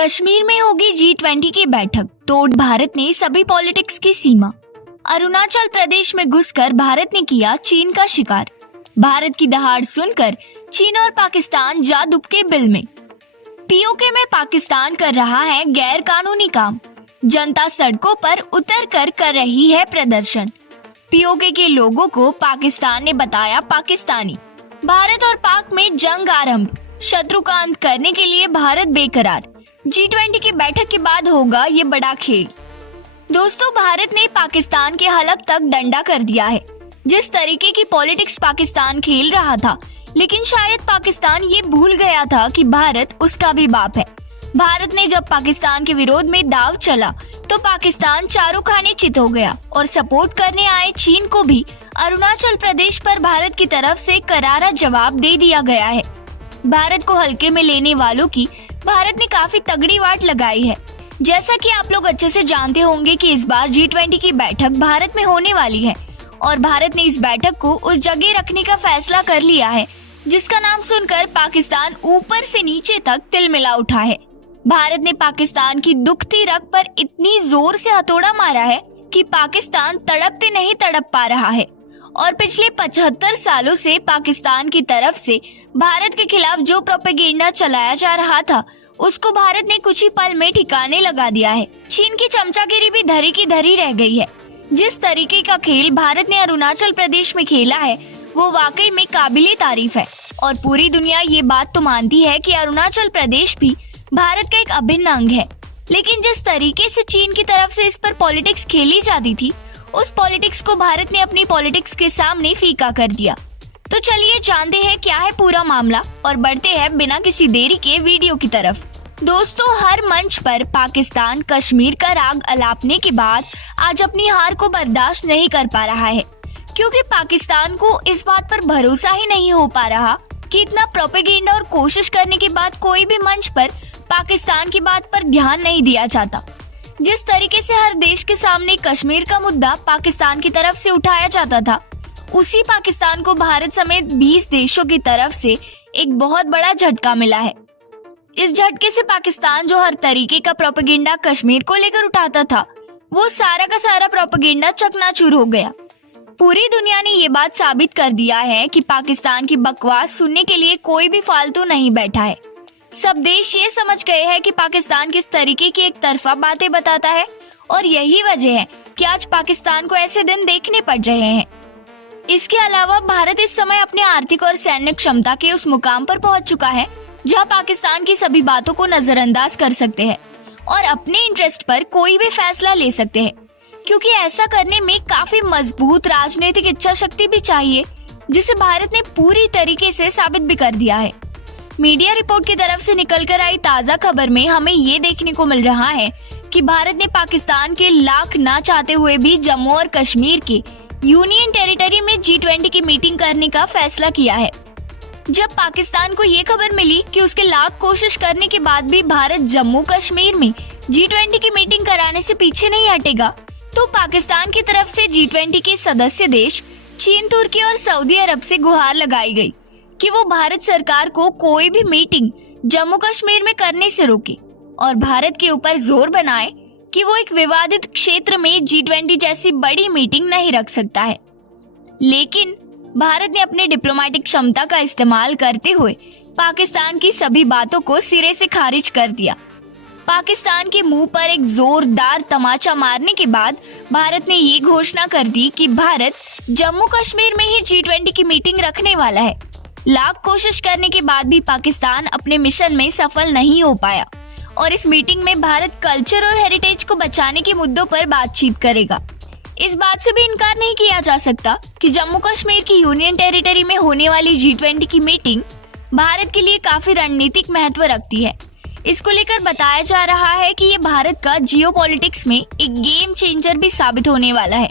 कश्मीर में होगी G20 की बैठक, तोड़ भारत ने सभी पॉलिटिक्स की सीमा। अरुणाचल प्रदेश में घुसकर भारत ने किया चीन का शिकार। भारत की दहाड़ सुनकर चीन और पाकिस्तान जा दुबके बिल में। पीओके में पाकिस्तान कर रहा है गैर कानूनी काम। जनता सड़कों पर उतर कर रही है प्रदर्शन। पीओके के लोगों को पाकिस्तान ने बताया पाकिस्तानी। भारत और पाक में जंग आरंभ। शत्रु का अंत करने के लिए भारत बेकरार। G20 की बैठक के बाद होगा ये बड़ा खेल। दोस्तों, भारत ने पाकिस्तान के हलक तक डंडा कर दिया है। जिस तरीके की पॉलिटिक्स पाकिस्तान खेल रहा था, लेकिन शायद पाकिस्तान ये भूल गया था कि भारत उसका भी बाप है। भारत ने जब पाकिस्तान के विरोध में दाव चला तो पाकिस्तान चारों खाने चित हो गया और सपोर्ट करने आए चीन को भी अरुणाचल प्रदेश पर भारत की तरफ से करारा जवाब दे दिया गया है। भारत को हल्के में लेने वालों की भारत ने काफी तगड़ी वाट लगाई है। जैसा कि आप लोग अच्छे से जानते होंगे कि इस बार G20 की बैठक भारत में होने वाली है और भारत ने इस बैठक को उस जगह रखने का फैसला कर लिया है जिसका नाम सुनकर पाकिस्तान ऊपर से नीचे तक तिलमिला उठा है। भारत ने पाकिस्तान की दुखती रग पर इतनी जोर से हथौड़ा मारा है कि पाकिस्तान तड़पते नहीं तड़प पा रहा है और पिछले 75 सालों से पाकिस्तान की तरफ से भारत के खिलाफ जो प्रोपेगेंडा चलाया जा रहा था उसको भारत ने कुछ ही पल में ठिकाने लगा दिया है। चीन की चमचागिरी भी धरी की धरी रह गई है। जिस तरीके का खेल भारत ने अरुणाचल प्रदेश में खेला है वो वाकई में काबिले तारीफ है और पूरी दुनिया ये बात तो मानती है कि अरुणाचल प्रदेश भी भारत का एक अभिन्न अंग है। लेकिन जिस तरीके से चीन की तरफ से इस पर पॉलिटिक्स खेली जाती थी, उस पॉलिटिक्स को भारत ने अपनी पॉलिटिक्स के सामने फीका कर दिया। तो चलिए जानते हैं क्या है पूरा मामला और बढ़ते हैं बिना किसी देरी के वीडियो की तरफ। दोस्तों, हर मंच पर पाकिस्तान कश्मीर का राग अलापने के बाद आज अपनी हार को बर्दाश्त नहीं कर पा रहा है, क्योंकि पाकिस्तान को इस बात पर भरोसा ही नहीं हो पा रहा कि इतना प्रोपेगेंडा और कोशिश करने के बाद कोई भी मंच पर पाकिस्तान की बात पर ध्यान नहीं दिया जाता। जिस तरीके से हर देश के सामने कश्मीर का मुद्दा पाकिस्तान की तरफ से उठाया जाता था, उसी पाकिस्तान को भारत समेत 20 देशों की तरफ से एक बहुत बड़ा झटका मिला है। इस झटके से पाकिस्तान जो हर तरीके का प्रोपेगेंडा कश्मीर को लेकर उठाता था, वो सारा का सारा प्रोपेगेंडा चकनाचूर हो गया। पूरी दुनिया ने ये बात साबित कर दिया है कि पाकिस्तान की बकवास सुनने के लिए कोई भी फालतू नहीं बैठा है। सब देश ये समझ गए हैं कि पाकिस्तान किस तरीके की एक तरफा बातें बताता है और यही वजह है कि आज पाकिस्तान को ऐसे दिन देखने पड़ रहे हैं। इसके अलावा भारत इस समय अपने आर्थिक और सैन्य क्षमता के उस मुकाम पर पहुंच चुका है जहां पाकिस्तान की सभी बातों को नजरअंदाज कर सकते हैं और अपने इंटरेस्ट पर कोई भी फैसला ले सकते हैं, क्योंकि ऐसा करने में काफी मजबूत राजनीतिक इच्छा शक्ति भी चाहिए, जिसे भारत ने पूरी तरीके से साबित भी कर दिया है। मीडिया रिपोर्ट की तरफ से निकलकर आई ताजा खबर में हमें ये देखने को मिल रहा है कि भारत ने पाकिस्तान के लाख ना चाहते हुए भी जम्मू और कश्मीर के यूनियन टेरिटरी में G20 की मीटिंग करने का फैसला किया है। जब पाकिस्तान को ये खबर मिली कि उसके लाख कोशिश करने के बाद भी भारत जम्मू कश्मीर में G20 की मीटिंग कराने से पीछे नहीं हटेगा, तो पाकिस्तान की तरफ से G20 के सदस्य देश चीन, तुर्की और सऊदी अरब से गुहार लगाई गई कि वो भारत सरकार को कोई भी मीटिंग जम्मू कश्मीर में करने से रोके और भारत के ऊपर जोर बनाए कि वो एक विवादित क्षेत्र में G20 जैसी बड़ी मीटिंग नहीं रख सकता है। लेकिन भारत ने अपने डिप्लोमेटिक क्षमता का इस्तेमाल करते हुए पाकिस्तान की सभी बातों को सिरे से खारिज कर दिया। पाकिस्तान के मुंह पर एक जोरदार तमाचा मारने के बाद भारत ने ये घोषणा कर दी कि भारत जम्मू कश्मीर में ही G20 की मीटिंग रखने वाला है। लाख कोशिश करने के बाद भी पाकिस्तान अपने मिशन में सफल नहीं हो पाया और इस मीटिंग में भारत कल्चर और हेरिटेज को बचाने के मुद्दों पर बातचीत करेगा। इस बात से भी इनकार नहीं किया जा सकता कि जम्मू कश्मीर की यूनियन टेरिटरी में होने वाली G20 की मीटिंग भारत के लिए काफी रणनीतिक महत्व रखती है। इसको लेकर बताया जा रहा है कि ये भारत का जियोपॉलिटिक्स में एक गेम चेंजर भी साबित होने वाला है,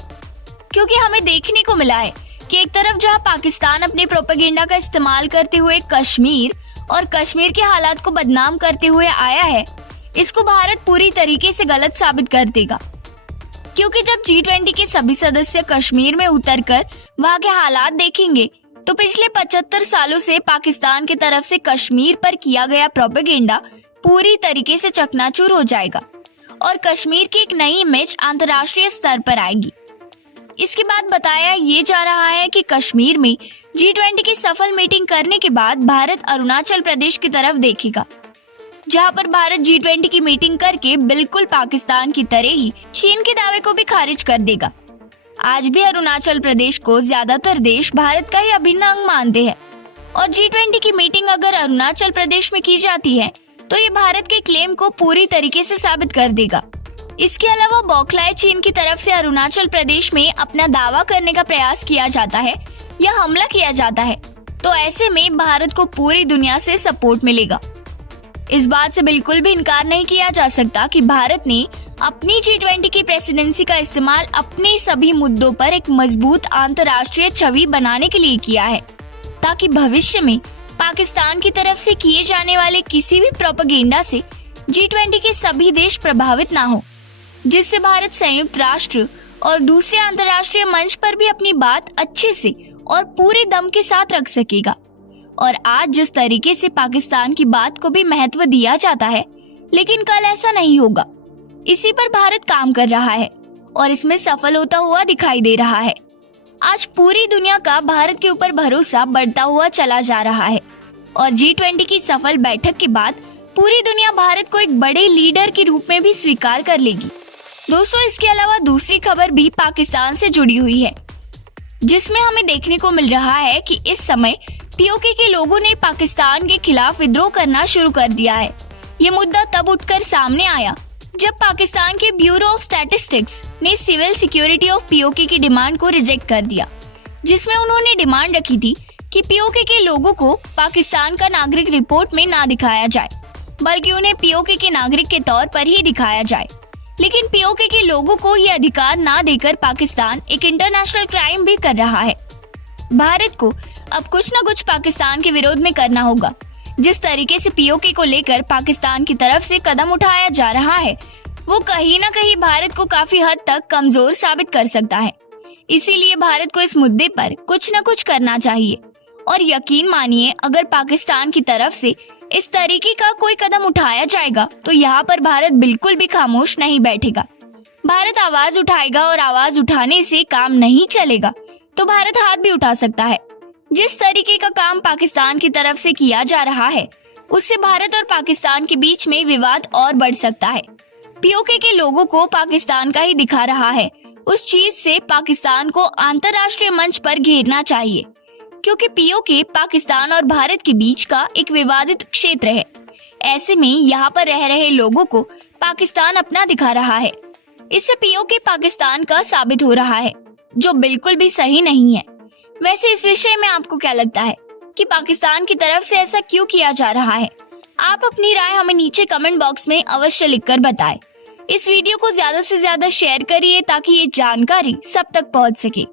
क्योंकि हमें देखने को मिला है कि एक तरफ जहां पाकिस्तान अपने प्रोपेगेंडा का इस्तेमाल करते हुए कश्मीर और कश्मीर के हालात को बदनाम करते हुए आया है, इसको भारत पूरी तरीके से गलत साबित कर देगा। क्योंकि जब G20 के सभी सदस्य कश्मीर में उतरकर वहां के हालात देखेंगे तो पिछले 75 सालों से पाकिस्तान की तरफ से कश्मीर पर किया गया प्रोपेगेंडा पूरी तरीके से चकनाचूर हो जाएगा और कश्मीर की एक नई इमेज अंतर्राष्ट्रीय स्तर पर आएगी। इसके बाद बताया ये जा रहा है कि कश्मीर में G20 की सफल मीटिंग करने के बाद भारत अरुणाचल प्रदेश की तरफ देखेगा, जहां पर भारत G20 की मीटिंग करके बिल्कुल पाकिस्तान की तरह ही चीन के दावे को भी खारिज कर देगा। आज भी अरुणाचल प्रदेश को ज्यादातर देश भारत का ही अभिन्न अंग मानते हैं और G20 की मीटिंग अगर अरुणाचल प्रदेश में की जाती है तो ये भारत के क्लेम को पूरी तरीके से साबित कर देगा। इसके अलावा बौखलाए चीन की तरफ से अरुणाचल प्रदेश में अपना दावा करने का प्रयास किया जाता है या हमला किया जाता है तो ऐसे में भारत को पूरी दुनिया से सपोर्ट मिलेगा। इस बात से बिल्कुल भी इनकार नहीं किया जा सकता कि भारत ने अपनी G20 की प्रेसिडेंसी का इस्तेमाल अपने सभी मुद्दों पर एक मजबूत अंतर्राष्ट्रीय छवि बनाने के लिए किया है, ताकि भविष्य में पाकिस्तान की तरफ से किए जाने वाले किसी भी प्रोपेगेंडा से G20 के सभी देश प्रभावित ना हो, जिससे भारत संयुक्त राष्ट्र और दूसरे अंतर्राष्ट्रीय मंच पर भी अपनी बात अच्छे से और पूरे दम के साथ रख सकेगा। और आज जिस तरीके से पाकिस्तान की बात को भी महत्व दिया जाता है, लेकिन कल ऐसा नहीं होगा। इसी पर भारत काम कर रहा है और इसमें सफल होता हुआ दिखाई दे रहा है। आज पूरी दुनिया का भारत के ऊपर भरोसा बढ़ता हुआ चला जा रहा है और G20 की सफल बैठक के बाद पूरी दुनिया भारत को एक बड़े लीडर के रूप में भी स्वीकार कर लेगी। दोस्तों, इसके अलावा दूसरी खबर भी पाकिस्तान से जुड़ी हुई है, जिसमें हमें देखने को मिल रहा है कि इस समय POK के लोगों ने पाकिस्तान के खिलाफ विद्रोह करना शुरू कर दिया है। ये मुद्दा तब उठकर सामने आया जब पाकिस्तान के ब्यूरो ऑफ स्टैटिस्टिक्स ने सिविल सिक्योरिटी ऑफ POK की डिमांड को रिजेक्ट कर दिया, जिसमें उन्होंने डिमांड रखी थी कि POK के लोगों को पाकिस्तान का नागरिक रिपोर्ट में ना दिखाया जाए, बल्कि उन्हें POK के नागरिक के तौर पर ही दिखाया जाए। लेकिन POK के लोगों को ये अधिकार ना देकर पाकिस्तान एक इंटरनेशनल क्राइम भी कर रहा है। भारत को अब कुछ न कुछ पाकिस्तान के विरोध में करना होगा। जिस तरीके से POK को लेकर पाकिस्तान की तरफ से कदम उठाया जा रहा है, वो कहीं न कहीं भारत को काफी हद तक कमजोर साबित कर सकता है। इसीलिए भारत को इस मुद्दे पर कुछ न कुछ करना चाहिए और यकीन मानिए, अगर पाकिस्तान की तरफ से इस तरीके का कोई कदम उठाया जाएगा तो यहाँ पर भारत बिल्कुल भी खामोश नहीं बैठेगा। भारत आवाज उठाएगा और आवाज उठाने से काम नहीं चलेगा तो भारत हाथ भी उठा सकता है। जिस तरीके का काम पाकिस्तान की तरफ से किया जा रहा है, उससे भारत और पाकिस्तान के बीच में विवाद और बढ़ सकता है। POK के लोगों को पाकिस्तान का ही दिखा रहा है, उस चीज से पाकिस्तान को अंतर्राष्ट्रीय मंच पर घेरना चाहिए, क्योंकि POK पाकिस्तान और भारत के बीच का एक विवादित क्षेत्र है। ऐसे में यहाँ पर रह रहे लोगों को पाकिस्तान अपना दिखा रहा है। इससे POK पाकिस्तान का साबित हो रहा है, जो बिल्कुल भी सही नहीं है। वैसे इस विषय में आपको क्या लगता है कि पाकिस्तान की तरफ से ऐसा क्यों किया जा रहा है? आप अपनी राय हमें नीचे कमेंट बॉक्स में अवश्य लिखकर बताएं। इस वीडियो को ज्यादा से ज्यादा शेयर करिए ताकि ये जानकारी सब तक पहुंच सके।